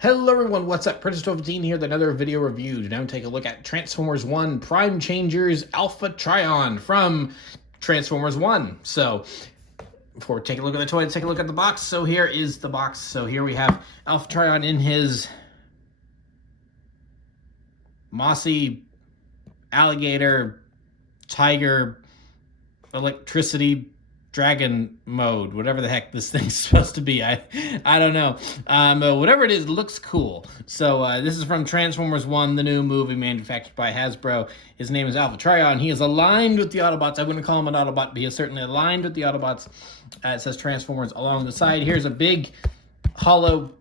Hello everyone, what's up? Prince12 here with another video review. Today I'm take a look at Transformers 1 Prime Changers Alpha Trion from Transformers 1. So, before we take a look at the toy, let's take a look at the box. So here is the box. So here we have Alpha Trion in his mossy alligator, tiger, electricity, dragon mode, whatever the heck this thing's supposed to be. I don't know. Whatever it is, it looks cool. So this is from Transformers 1, the new movie manufactured by Hasbro. His name is Alpha Trion. He is aligned with the Autobots. I wouldn't call him an Autobot, but he is certainly aligned with the Autobots. It says Transformers along the side. Here's a big, hollow,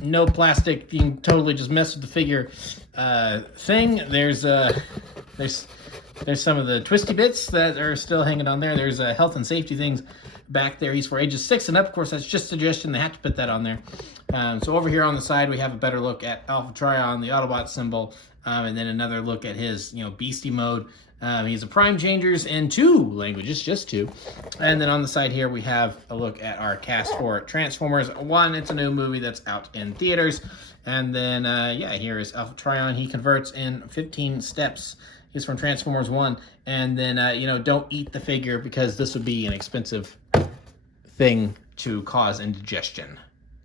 no plastic, you can totally just mess with the figure thing. There's some of the twisty bits that are still hanging on there. There's health and safety things back there. He's for ages 6 and up. Of course, that's just a suggestion. They have to put that on there. So over here on the side, we have a better look at Alpha Trion, the Autobot symbol, and then another look at his, beastie mode. He's a Prime Changers in 2 languages, just 2. And then on the side here, we have a look at our cast for Transformers 1. It's a new movie that's out in theaters. And then, here is Alpha Trion. He converts in 15 steps. He's from Transformers 1. And then, don't eat the figure because this would be an expensive thing to cause indigestion,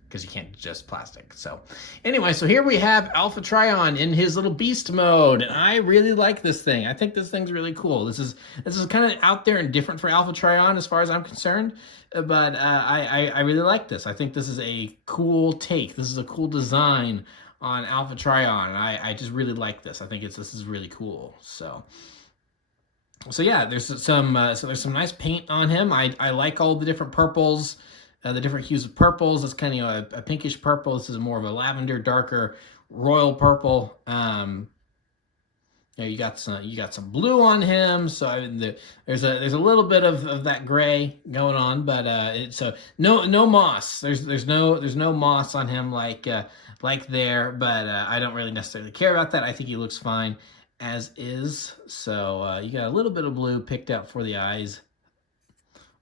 because you can't digest plastic. So anyway, so here we have Alpha Trion in his little beast mode, and I really like this thing. I think this thing's really cool. This is kind of out there and different for Alpha Trion as far as I'm concerned, but I really like this. I think this is a cool take. This is a cool design on Alpha Trion, and I just really like this. I think this is really cool. So yeah, there's some nice paint on him. I like all the different purples. The different hues of purples. It's kind of a pinkish purple. This is more of a lavender, darker royal purple. You got some blue on him. So there's a little bit of that gray going on, but so no moss. There's no moss on him like there. But I don't really necessarily care about that. I think he looks fine as is. So you got a little bit of blue picked out for the eyes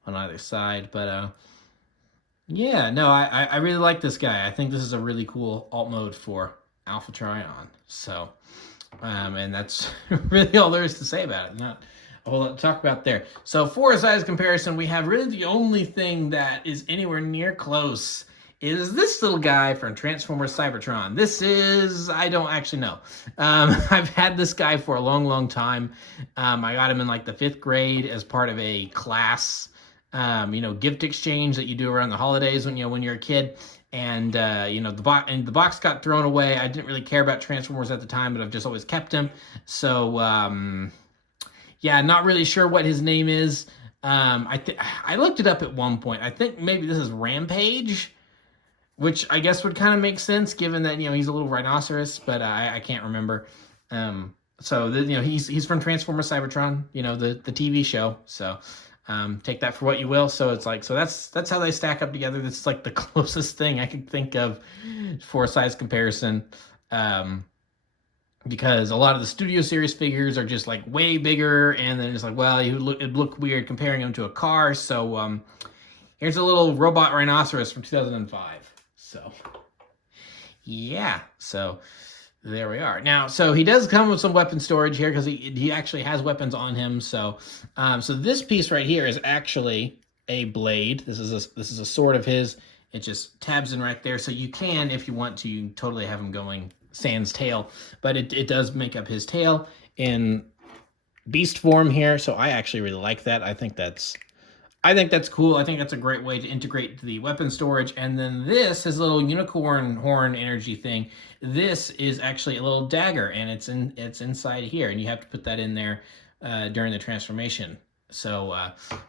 on either side, but yeah, no, I really like this guy. I think this is a really cool alt mode for Alpha Trion. So, and that's really all there is to say about it. Not a whole lot to talk about there. So for a size comparison, we have really the only thing that is anywhere near close is this little guy from Transformers Cybertron. This is, I don't actually know. I've had this guy for a long, long time. I got him in like the 5th grade as part of a class gift exchange that you do around the holidays when you're a kid, and the box got thrown away. I didn't really care about Transformers at the time, but I've just always kept him. So not really sure what his name is. I looked it up at one point. I think maybe this is Rampage, which I guess would kind of make sense given that he's a little rhinoceros, but I can't remember. He's from Transformers Cybertron, the TV show. So take that for what you will. So it's like, so that's how they stack up together. This is like the closest thing I could think of for a size comparison. Because a lot of the Studio Series figures are just like way bigger, and then it's like, well, it'd look weird comparing them to a car. So here's a little robot rhinoceros from 2005. So yeah, so there we are. Now, so he does come with some weapon storage here because he actually has weapons on him. So, so this piece right here is actually a blade. This is a sword of his. It just tabs in right there. So you can, if you want to, you can totally have him going sans tail, but it does make up his tail in beast form here. So I actually really like that. I think that's cool. I think that's a great way to integrate the weapon storage. And then this, his little unicorn horn energy thing, this is actually a little dagger, and it's inside here, and you have to put that in there during the transformation. So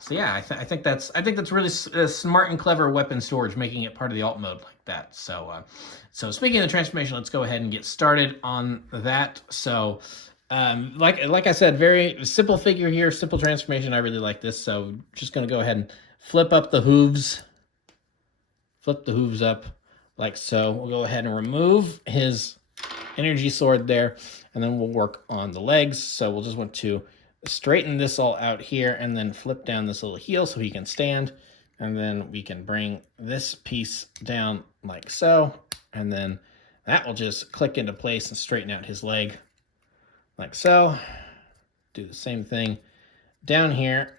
yeah, I think that's really smart and clever weapon storage, making it part of the alt mode like that. So speaking of the transformation, let's go ahead and get started on that. So like I said, very simple figure here, simple transformation. I really like this. So just going to go ahead and flip up the hooves. Flip the hooves up like so. We'll go ahead and remove his energy sword there, and then we'll work on the legs. So we'll just want to straighten this all out here and then flip down this little heel so he can stand. And then we can bring this piece down like so. And then that will just click into place and straighten out his leg like so. Do the same thing down here.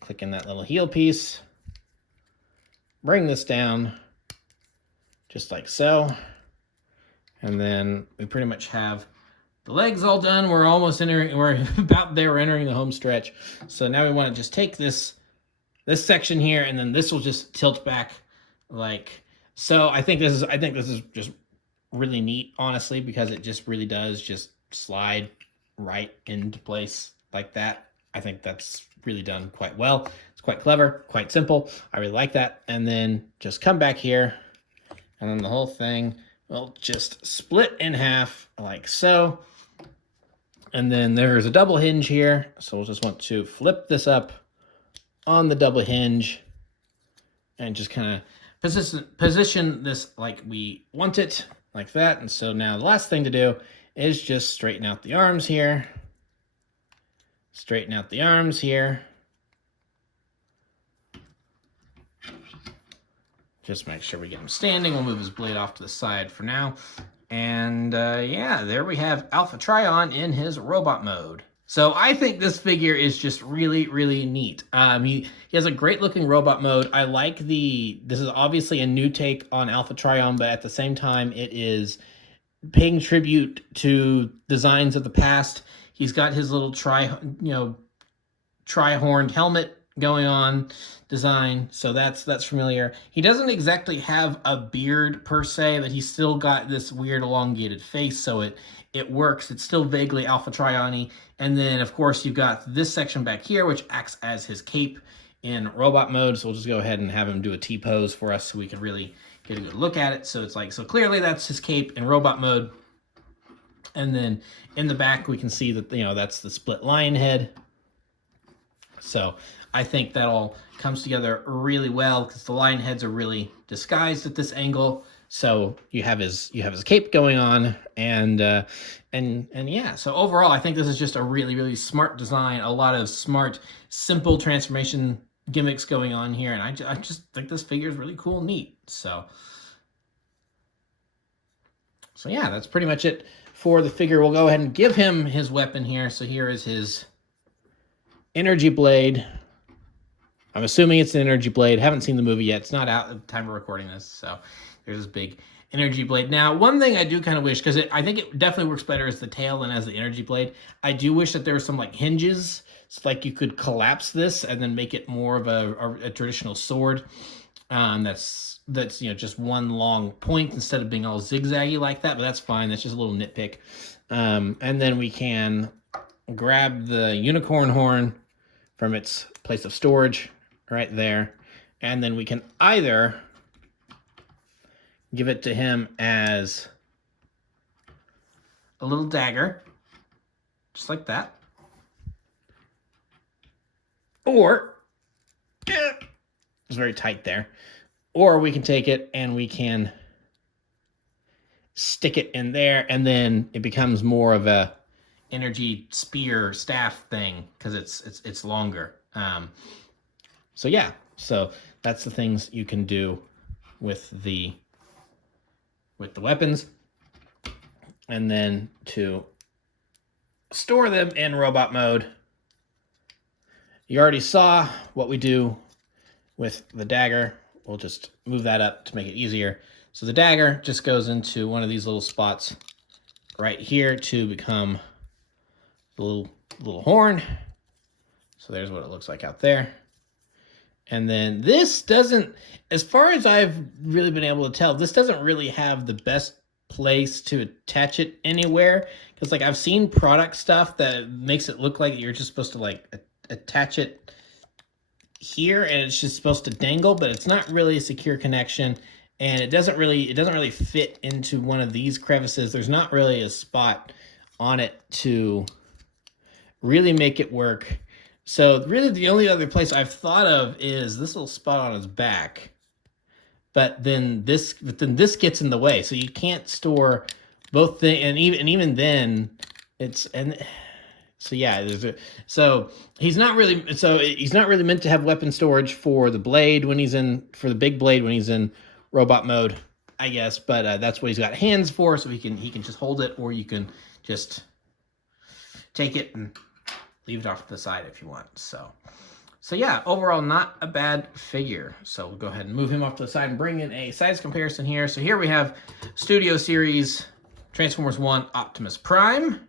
Click in that little heel piece. Bring this down just like so. And then we pretty much have the legs all done. We're almost entering, we're about there, we're entering the home stretch. So now we want to just take this section here, and then this will just tilt back like so. I think this is just really neat, honestly, because it just really does just slide right into place like that. I think that's really done quite well. It's quite clever, quite simple. I really like that. And then just come back here, and then the whole thing will just split in half like so. And then there's a double hinge here. So we'll just want to flip this up on the double hinge and just kind of position this like we want it, like that. And so now the last thing to do is just straighten out the arms here. Straighten out the arms here. Just make sure we get him standing. We'll move his blade off to the side for now. And yeah, there we have Alpha Trion in his robot mode. So I think this figure is just really, really neat. He has a great looking robot mode. I like this is obviously a new take on Alpha Trion, but at the same time, it is paying tribute to designs of the past. He's got his little tri-horned helmet going on design, so that's familiar. He doesn't exactly have a beard per se, but he's still got this weird elongated face, so it works. It's still vaguely Alpha Trion-y. And then of course you've got this section back here which acts as his cape in robot mode. So we'll just go ahead and have him do a T-pose for us so we can really get a good look at it. So it's like, so clearly that's his cape in robot mode. And then in the back we can see that, that's the split lion head. So I think that all comes together really well because the lion heads are really disguised at this angle. So you have his cape going on, and yeah. So overall, I think this is just a really, really smart design. A lot of smart, simple transformation gimmicks going on here, and I just think this figure is really cool and neat. So yeah, that's pretty much it for the figure. We'll go ahead and give him his weapon here. So here is his energy blade. I'm assuming it's an energy blade. Haven't seen the movie yet. It's not out at the time of recording this. So there's this big energy blade. Now, one thing I do kind of wish, because I think it definitely works better as the tail than as the energy blade. I do wish that there were some like hinges. So like you could collapse this and then make it more of a traditional sword. That's just one long point instead of being all zigzaggy like that. But that's fine. That's just a little nitpick. And then we can grab the unicorn horn from its place of storage right there, and then we can either give it to him as a little dagger, just like that, or it's very tight there, or we can take it and we can stick it in there, and then it becomes more of a energy spear staff thing because it's longer. So yeah, so that's the things you can do with the weapons. And then to store them in robot mode, you already saw what we do with the dagger. We'll just move that up to make it easier. So the dagger just goes into one of these little spots right here to become the little horn. So there's what it looks like out there. And then this doesn't, as far as I've really been able to tell, this doesn't really have the best place to attach it anywhere. Because like I've seen product stuff that makes it look like you're just supposed to like attach it here and it's just supposed to dangle, but it's not really a secure connection. And it doesn't really fit into one of these crevices. There's not really a spot on it to really make it work. So really the only other place I've thought of is this little spot on his back. But then this gets in the way. So you can't store both things, and even then So yeah, he's not really meant to have weapon storage for the blade when he's in for the big blade when he's in robot mode, I guess. But that's what he's got hands for, so he can just hold it, or you can just take it and leave it off to the side if you want. So yeah, overall not a bad figure. So we'll go ahead and move him off to the side and bring in a size comparison here. So here we have Studio Series Transformers 1 Optimus Prime.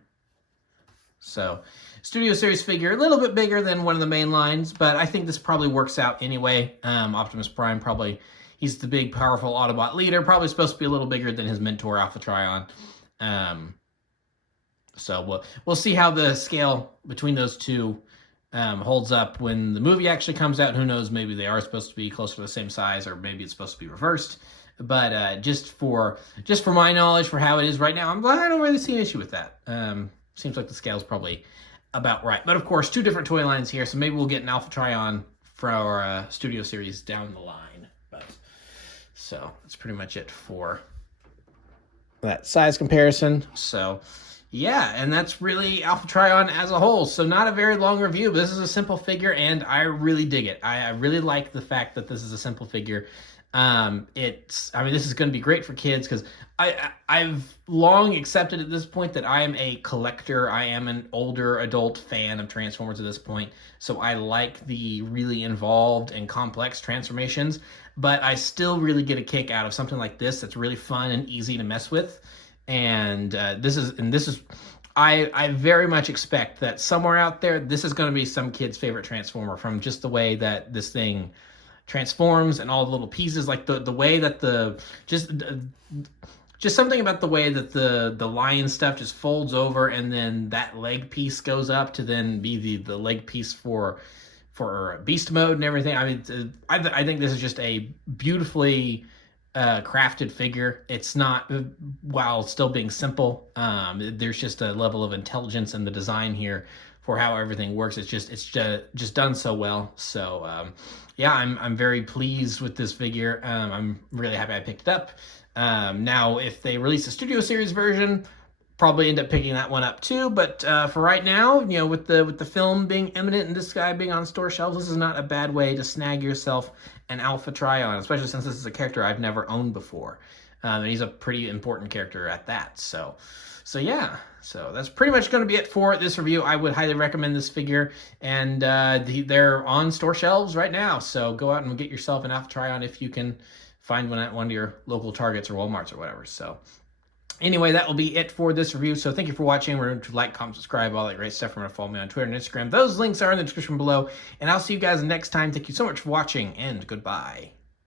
So Studio Series figure, a little bit bigger than one of the main lines, but I think this probably works out anyway. Optimus Prime he's the big, powerful Autobot leader, probably supposed to be a little bigger than his mentor, Alpha Trion. So we'll see how the scale between those two holds up when the movie actually comes out. Who knows, maybe they are supposed to be close to the same size, or maybe it's supposed to be reversed. But just for my knowledge, for how it is right now, I don't really see an issue with that. Seems like the scale's probably about right. But of course, two different toy lines here, so maybe we'll get an Alpha Trion for our Studio Series down the line. So that's pretty much it for that size comparison. So yeah, and that's really Alpha Trion as a whole. So not a very long review, but this is a simple figure, and I really dig it. I really like the fact that this is a simple figure. This is going to be great for kids, because I've long accepted at this point that I am a collector. I am an older adult fan of Transformers at this point, so I like the really involved and complex transformations, but I still really get a kick out of something like this that's really fun and easy to mess with. And I very much expect that somewhere out there, this is going to be some kid's favorite Transformer, from just the way that this thing transforms and all the little pieces, like the way that just something about the way that the lion stuff just folds over, and then that leg piece goes up to then be the leg piece for beast mode and everything. I mean, I think this is just a beautifully crafted figure. It's not, while still being simple, there's just a level of intelligence in the design here for how everything works. It's just done so well. So yeah, I'm very pleased with this figure. I'm really happy I picked it up. Now, if they release a Studio Series version, probably end up picking that one up too. But for right now, with the film being imminent and this guy being on store shelves, this is not a bad way to snag yourself an Alpha Trion, especially since this is a character I've never owned before. And he's a pretty important character at that. So yeah, so that's pretty much going to be it for this review. I would highly recommend this figure, and they're on store shelves right now. So go out and get yourself an Alpha Trion if you can find one at one of your local Targets or Walmarts or whatever. So anyway, that will be it for this review. So thank you for watching. Remember to like, comment, subscribe, all that great stuff. Remember to follow me on Twitter and Instagram. Those links are in the description below, and I'll see you guys next time. Thank you so much for watching, and goodbye.